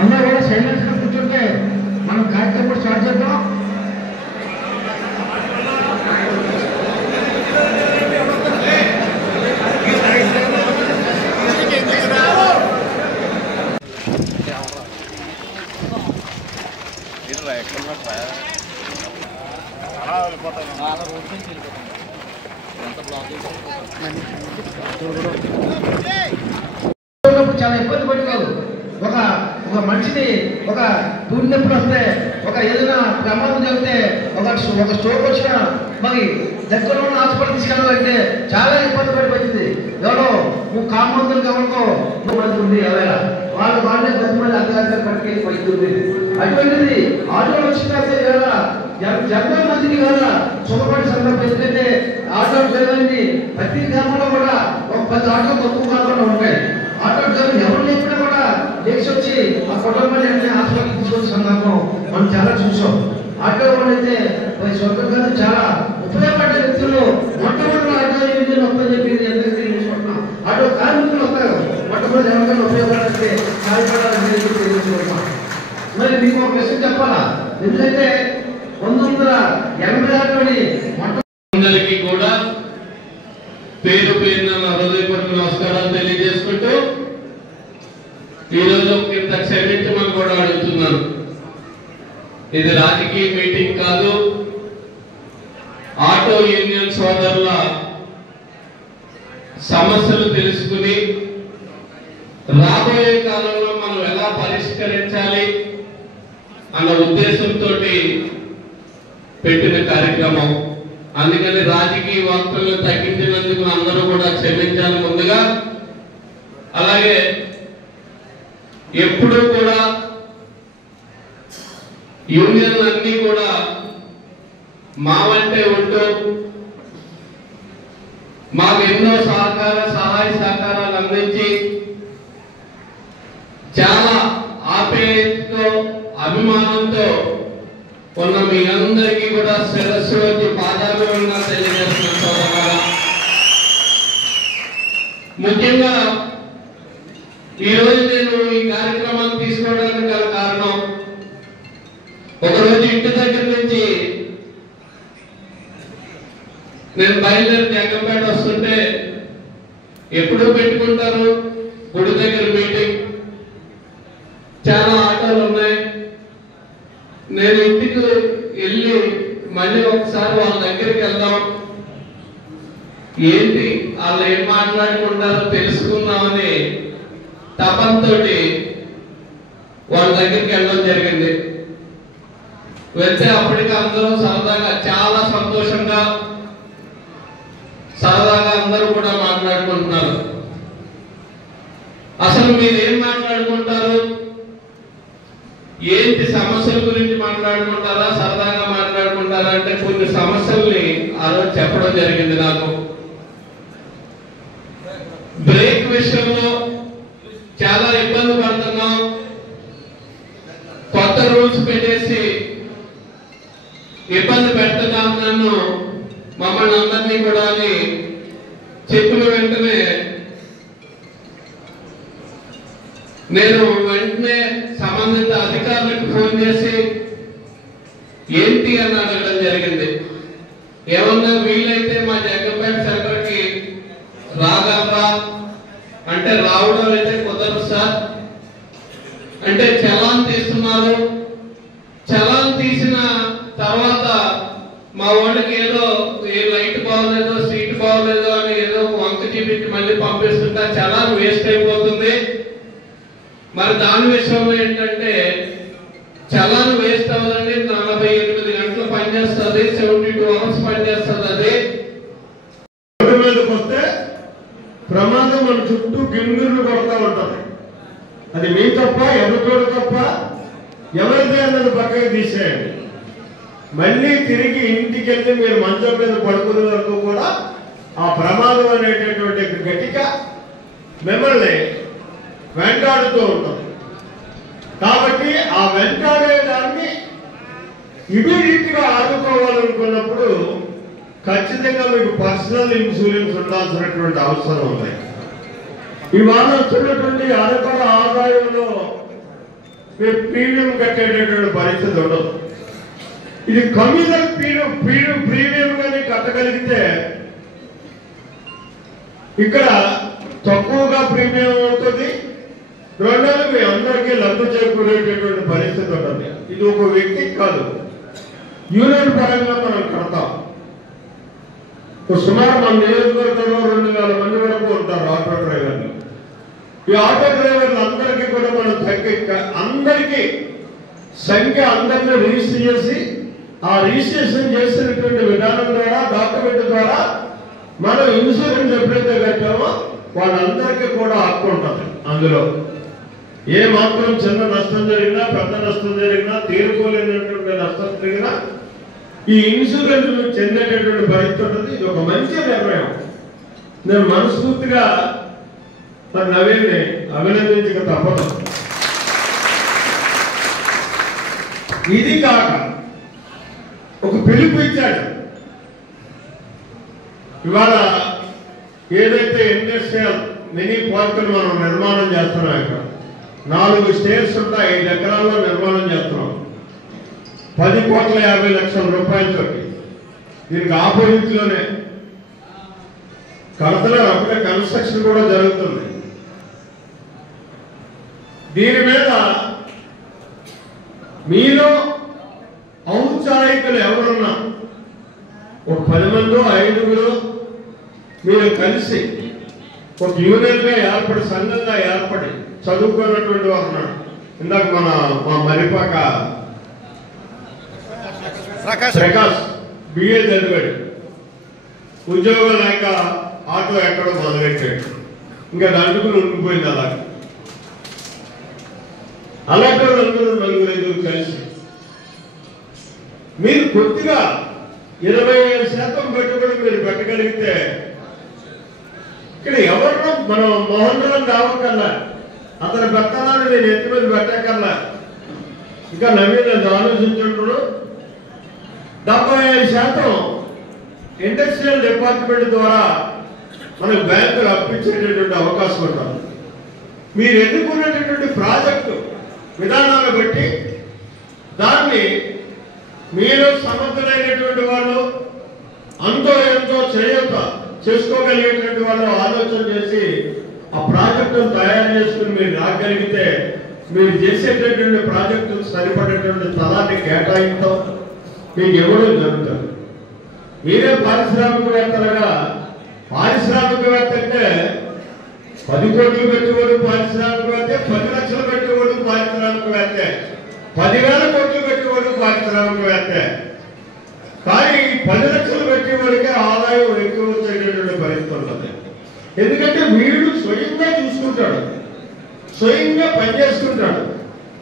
అందరూ కూడా సైలెన్స్ గా కూర్చుంటే మనం కార్యక్రమం స్టార్ట్ చేద్దాం. చాలా ఇబ్బంది పడినారు. ఒక మనిషిని ఒక దూడి నొప్పులు వస్తే, ఒక ఏదైనా ప్రమాదం జరిగితే, ఒక స్ట్రోక్ వచ్చినా మరి దగ్గరలో ఉన్న హాస్పిటల్ తీసుకెళ్ళాలంటే చాలా ఇబ్బంది పడిపోయింది. ఎవరో నువ్వు కామందులు కావడంతో ఉంది ఎవరైనా వాళ్ళే గతమంది అధికారులు పట్టుకెళ్ళి పోయింది. అటువంటిది ఆటోలు వచ్చిన జగన్ మందికి కదా సుఖపడి సందర్భం. ఎందుకంటే ఆటో డ్రైవర్ని ప్రతి గ్రామంలో కూడా ఒక 10 ఆటోలు తక్కువ కాలంలో ఉంటాయి. ఆటో డ్రైవర్ ఎవరు లేకుండా కూడా లేచి వచ్చి ఆ కుటుంబాన్ని అంటే హాస్పిటల్కి తీసుకొచ్చే సందర్భం మనం చాలా చూసాం. ఆటో వాళ్ళు అయితే స్వతంత్రంగా చాలా ఉపయోగపడ్డ వ్యక్తులు మొట్టమొదటి ఆటో యూనియన్ వస్తుందని చెప్పి అందరికీ తెలుసుకుంటున్నాం. ఆటో కార్మికులు వస్తారు మొట్టమొదటి ఎవరికైనా ఉపయోగపడాలంటే సాయపడాలని తెలుసుకుంటున్నాం. మరి మీకు ఒక విషయం చెప్పాలా, ఎందుకంటే 1986లోని అందరికీ కూడా పేరు పేరున నా హృదయపూర్వక నమస్కారాలు తెలియజేసుకుంటూ ఈరోజు ఇంత క్షమించమని కూడా అడుగుతున్నాను. ఇది రాజకీయ మీటింగ్ కాదు. ఆటో యూనియన్ సోదరుల సమస్యలు తెలుసుకుని రాబోయే కాలంలో మనం ఎలా పరిష్కరించాలి అన్న ఉద్దేశంతో పెట్టిన కార్యక్రమం. అందుకని రాజకీయ వార్తలను తగ్గించినందుకు అందరూ కూడా క్షమించాలి ముందుగా. అలాగే ఎప్పుడూ కూడా యూనియన్లు అన్నీ కూడా మా వంటే ఉంటూ మాకు ఎన్నో సహాయ సహకారాలు అందించి చాలా ఆప్యాయతతో అభిమానంతో ఉన్న మీ అందరికీ కూడా శిరస్సు వచ్చి పాదాలు తెలియజేస్తున్నాం. ముఖ్యంగా ఈరోజు నేను ఈ కార్యక్రమాన్ని తీసుకోవడానికి గల కారణం, ఒకరోజు ఇంటి దగ్గర నుంచి నేను బయలుదేరి జగ్గంపేట వస్తుంటే ఎప్పుడూ పెట్టుకుంటారు గుడి దగ్గర మీటింగ్, చాలా ఆటోలు ఉన్నాయి. నేను ఇంటికి వెళ్ళి మళ్ళీ ఒకసారి వాళ్ళ దగ్గరికి వెళ్దాం, ఏంటి వాళ్ళు ఏం మాట్లాడుకుంటారో తెలుసుకుందామని తపంతో వాళ్ళ దగ్గరికి వెళ్ళడం జరిగింది. వెళ్తే అప్పటికి అందరూ సరదాగా చాలా సంతోషంగా సరదాగా అందరూ కూడా మాట్లాడుకుంటున్నారు. అసలు మీరు ఏం మాట్లాడుకుంటారు, ఏంటి సమస్యల గురించి మాట్లాడుకుంటారా, సరదాగా మాట్లాడుకుంటారా అంటే కొన్ని సమస్యల్ని ఆ రోజు చెప్పడం జరిగింది. నాకు బ్రేక్ విషయంలో చాలా ఇబ్బంది పడుతున్నాం, కొత్త రూల్స్ పెట్టేసి ఇబ్బంది పెడుతున్నాం నన్ను, మమ్మల్ని అందరినీ కూడా అని చెప్పిన వెంటనే నేను వెంటనే సంబంధిత అధికారులకు ఫోన్ చేసి ఏంటి అని అడగడం జరిగింది. ఏమన్నా వీలైతే మా జగ్గంపేట సెంటర్కి రాగలరా అంటే రావడం అయితే కుదరదు సార్ అంటే చలాన్ తీస్తున్నారు, చలాన్ తీసిన విషయంలో ఏంటంటే చలాన్ వేస్ట్ అవ్వదండి. 48 గంటలు పనిచేస్తుంది, 72 అవర్స్ పనిచేస్తుంది. అది రోడ్డు మీదకి వస్తే ప్రమాదం మన చుట్టూ గింగిర్లు కొడతా ఉంటుంది. అది మీ తప్ప, ఎవరితోడు తప్ప, ఎవరిదే అన్నది పక్కకి తీసేయండి. మళ్ళీ తిరిగి ఇంటికి వెళ్ళి మీరు మంచం మీద పడుకునే వరకు కూడా ఆ ప్రమాదం అనేటటువంటి గట్టిక మిమ్మల్ని వెంటాడుతూ ఉంటుంది. కాబట్టి ఆ వెంటాడేదాన్ని ఇమీడియట్ గా ఆదుకోవాలనుకున్నప్పుడు ఖచ్చితంగా మీకు పర్సనల్ ఇన్సూరెన్స్ ఉండాల్సినటువంటి అవసరం ఉంది. ఇవాళ వచ్చినటువంటి అరకొర ఆదాయంలో మీరు ప్రీమియం కట్టేటటువంటి పరిస్థితి ఉండదు. ఇది కమ్యూనల్ ప్రీమియం కానీ కట్టగలిగితే ఇక్కడ తక్కువగా ప్రీమియం అవుతుంది. రెండోది మీ అందరికీ లబ్ధి చేకూరేటటువంటి పరిస్థితి ఉంటుంది. ఇది ఒక వ్యక్తికి కాదు, యూనియన్ పరంగా మనం కడతాం. సుమారు మన నియోజకవర్గంలో 2000 మంది వరకు ఉంటారు ఆటో డ్రైవర్లు. ఈ ఆటో డ్రైవర్లు అందరికీ కూడా మనం అందరికీ సంఖ్య అందరినీ రిజిస్టర్ చేసి ఆ రిజిస్ట్రేషన్ చేసినటువంటి విధానం ద్వారా, డాక్యుమెంట్ ద్వారా మనం ఇన్సూరెన్స్ ఎప్పుడైతే కట్టామో వాళ్ళందరికీ కూడా హక్కు ఉంటుంది. అందులో ఏ మాత్రం చిన్న నష్టం జరిగినా, పెద్ద నష్టం జరిగినా, తీరుకోలేనటువంటి నష్టం జరిగినా ఈ ఇన్సూరెన్స్ చెందేటటువంటి పరిస్థితి ఉంటుంది. ఇది ఒక మంచి నిర్ణయం. నేను మనస్ఫూర్తిగా నవీన్ని అభినందించక తప్పదు. ఇది కాక ఒక పిలుపు ఇచ్చాడు. ఇవాళ ఏదైతే ఇండస్ట్రియల్ మినీ పార్కులు మనం నిర్మాణం చేస్తున్నాం, ఇక్కడ 4 స్టేర్స్ ఉంటాయి, 5 ఎకరాల్లో నిర్మాణం చేస్తున్నాం 10,50,00,000 రూపాయలతో. దీనికి ఆపోజిట్ లోనే కడతలో అప్పుడే కన్స్ట్రక్షన్ కూడా జరుగుతుంది. దీని మీద మీలో ఔత్సాహికులు ఎవరున్నా ఒక 10 మందో 5గురు మీరు కలిసి ఒక యూనియన్ గా ఏర్పడి, సంఘంగా ఏర్పడి చదువుకున్నటువంటి వారు ఉన్నాడు. ఇందాక మా మరిపాక ప్రకాష్ బిఏ చదివాడు, ఉద్యోగం లేక ఆటో ఎక్కడో మొదలెట్టాడు, ఇంకా దండుకుని ఉండిపోయింది. అలాంటి వాళ్ళందరూ 4-5 కలిసి మీరు కొద్దిగా 25% పెట్టుబడి మీరు పెట్టగలిగితే ఇక్కడ ఎవరినో మనం మోహన్ రావు రావక్కర్లా, అతని పెత్తనాన్ని నేను ఎత్తి మీద పెట్టక్కర్లా. ఇంకా నవీన్ ఆలోచించుంటాడు. 75% ఇండస్ట్రియల్ డిపార్ట్మెంట్ ద్వారా మనకు బ్యాంకులు అప్పించేటటువంటి అవకాశం ఉంటుంది. మీరు ఎన్నుకున్నటువంటి ప్రాజెక్టు విధానాన్ని బట్టి దాన్ని మీరు సమర్థులైనటువంటి వాళ్ళు, అంతో ఎంతో చేసుకోగలిగేటువంటి వాళ్ళు ఆలోచన చేసి ఆ ప్రాజెక్టును తయారు చేసుకుని మీరు రాగలిగితే మీరు చేసేటటువంటి ప్రాజెక్టు సరిపడేటువంటి స్థలాన్ని కేటాయించడం మీకు ఇవ్వడం జరుగుతుంది. మీరే పారిశ్రామికవేత్తలుగా, పారిశ్రామికవేత్త అంటే 10 కోట్లు పెట్టేవాడు పారిశ్రామికవేత్త, 10 లక్షలు పెట్టేవాడు పారిశ్రామికవేత్త, 10,000 కోట్లు పెట్టేవాడు పారిశ్రామికవేత్త. కానీ 10 లక్షలు పెట్టేవాడికే ఆదాయం ఎక్కువ వచ్చేటటువంటి పరిస్థితి ఉంటుంది. ఎందుకంటే వీడు స్వయంగా చూసుకుంటాడు, స్వయంగా పనిచేసుకుంటాడు.